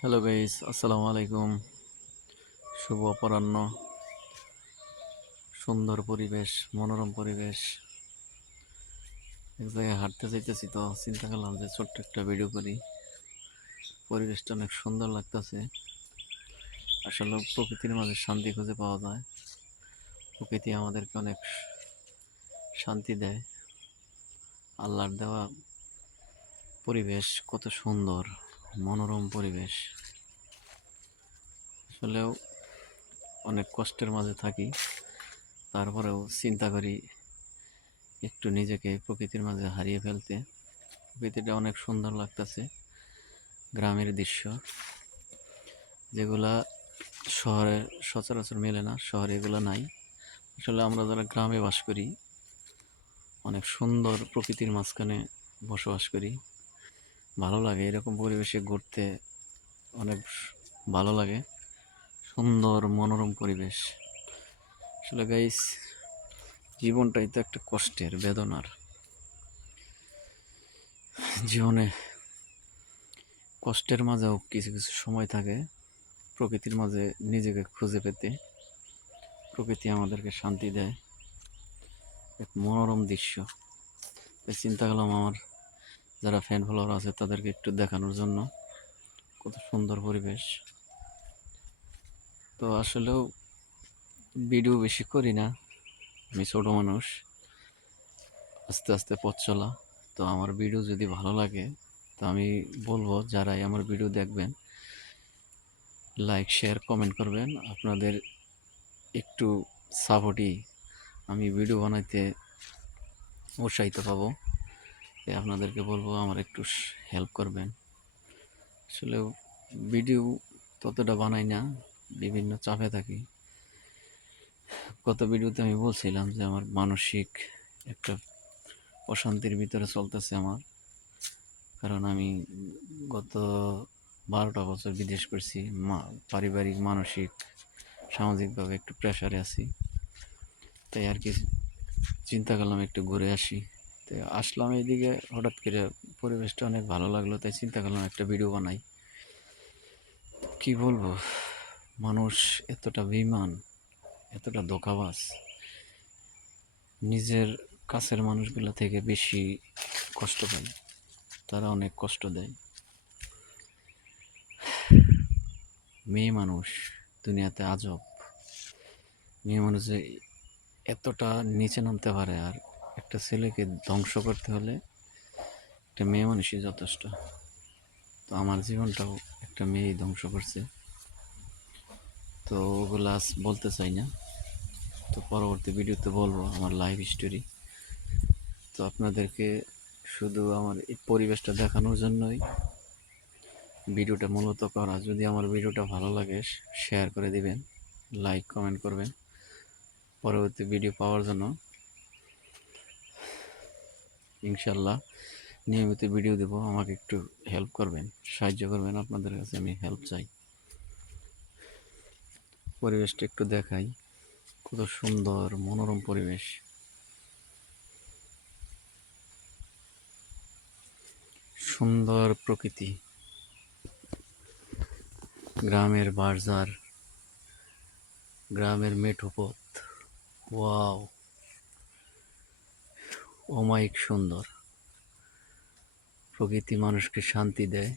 Hello guys, আসসালামু আলাইকুম। শুভ অপরাহ্ন। সুন্দর পরিবেশ, মনোরম পরিবেশ। এক জায়গায় হাঁটতে যাইতেছি তো চিন্তা করলাম যে ছোট্ট একটা ভিডিও করি। পরিবেশটা অনেক সুন্দর লাগতেছে। আসলে প্রকৃতির মাঝে শান্তি খুঁজে পাওয়া যায়। প্রকৃতি আমাদেরকে অনেক শান্তি দেয়। আল্লাহর দেওয়া পরিবেশ কত সুন্দর, মনোরম পরিবেশ। আসলেও অনেক কষ্টের মাঝে থাকি, তারপরেও চিন্তা করি একটু নিজেকে প্রকৃতির মাঝে হারিয়ে ফেলতে। প্রকৃতিটা অনেক সুন্দর লাগতেছে। গ্রামের দৃশ্য যেগুলা শহরে সচরাচর মেলে না, শহরে এগুলো নাই। আসলে আমরা যারা গ্রামে বাস করি অনেক সুন্দর প্রকৃতির মাঝখানে বসবাস করি। ভালো লাগে এরকম পরিবেশে ঘুরতে, অনেক ভালো লাগে। সুন্দর মনোরম পরিবেশ। আসলে গাইস, জীবনটাই তো একটা কষ্টের, বেদনার। জীবনে কষ্টের মাঝেও কিছু কিছু সময় থাকে প্রকৃতির মাঝে নিজেকে খুঁজে পেতে। প্রকৃতি আমাদেরকে শান্তি দেয়, এক মনোরম দৃশ্য। তাই চিন্তা করলাম আমার যারা ফ্যান ফলোয়ার আছে তাদেরকে একটু দেখানোর জন্য কত সুন্দর পরিবেশ। তো আসলেও ভিডিও বেশি করি না, আমি ছোটো মানুষ, আস্তে আস্তে পথ চলা। তো আমার ভিডিও যদি ভালো লাগে তো আমি বলবো যারাই আমার ভিডিও দেখবেন লাইক শেয়ার কমেন্ট করবেন। আপনাদের একটু সাপোর্টই আমি ভিডিও বানাইতে উৎসাহিত পাবো। তাই আপনাদেরকে বলবো আমার একটু হেল্প করবেন। আসলে ভিডিও ততটা বানাই না, বিভিন্ন চাপে থাকি। গত ভিডিওতে আমি বলছিলাম যে আমার মানসিক একটা অশান্তির ভিতরে চলতেছে আমার, কারণ আমি গত 12টা বছর বিদেশ করছি। পারিবারিক, মানসিক, সামাজিকভাবে একটু প্রেশারে আছি। তাই আর কি চিন্তা করলাম একটু ঘুরে আসি। তাই আসলাম এইদিকে, হঠাৎ করে পরিবেশটা অনেক ভালো লাগলো, তাই চিন্তা করলাম একটা ভিডিও বানাই। কি বলবো, মানুষ এতটা বেঈমান, এতটা ধোঁকাবাজ, নিজের কাছের মানুষগুলো থেকে বেশি কষ্ট পায়, তারা অনেক কষ্ট দেয়। মেয়ে মানুষ দুনিয়াতে আজব। মেয়ে মানুষ যে এতটা নিচে নামতে পারে, আর একটা ছেলেকে ধ্বংস করতে হলে একটা মেয়ে মানুষই যথেষ্ট। তো আমার জীবনটাও একটা মেয়েই ধ্বংস করছে। তো ওগুলো আজ বলতে চাই না, তো পরবর্তী ভিডিওতে বলবো আমার লাইফ স্টোরি। তো আপনাদেরকে শুধু আমার এই পরিবেশটা দেখানোর জন্যই ভিডিওটা মূলত করা। যদি আমার ভিডিওটা ভালো লাগে শেয়ার করে দিবেন, লাইক কমেন্ট করবেন। পরবর্তী ভিডিও পাওয়ার জন্য ইনশাল্লাহ নিয়মিত ভিডিও দেব। আমাকে একটু হেল্প করবেন, সাহায্য করবেন, আপনাদের কাছে আমি হেল্প চাই। পরিবেশটা একটু দেখাই, কত সুন্দর মনোরম পরিবেশ। সুন্দর প্রকৃতি, গ্রামের বাজার, গ্রামের মেঠো পথ। ওয়াও, অমায়িক সুন্দর। প্রকৃতি মানুষকে শান্তি দেয়।